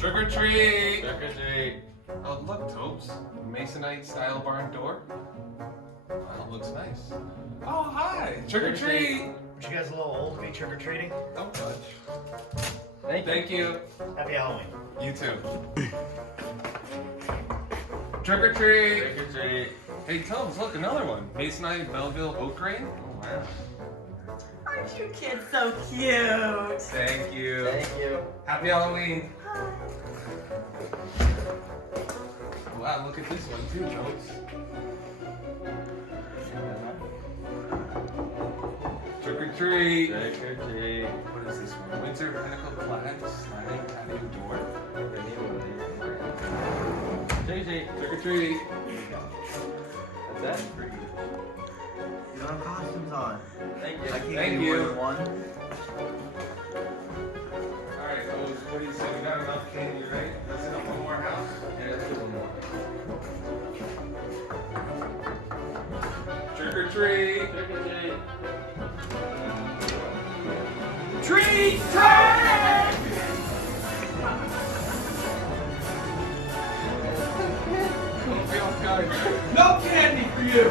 Trick or treat! Trick or treat. Oh, look, Topes. Masonite style barn door. Wow, looks nice. Oh, hi! Trick or treat! Aren't you guys a little old to be trick or treating? Don't touch. Thank you. Thank you. Happy Halloween. You too. Trick or treat! Trick or treat. Hey, Topes, look, another one. Masonite Belleville oak grain. Oh, wow. Aren't you kids so cute? Thank you. Thank you. Happy Halloween. Wow, look at this one too, Topes. Trick or treat. Trick or treat. What is this one? Windsor Pinnacle Plaid sliding patio door. Trick or treat. Trick or treat. That's it? You don't have costumes on. Thank I you. can't Thank give you you. more than one. Alright, Topes, what do you say? We got enough candy, right? Let's hit up one more house. Yeah, let's do one more. Trick or treat. Trick or treat. Treat time! Don't be off guard. No candy for you!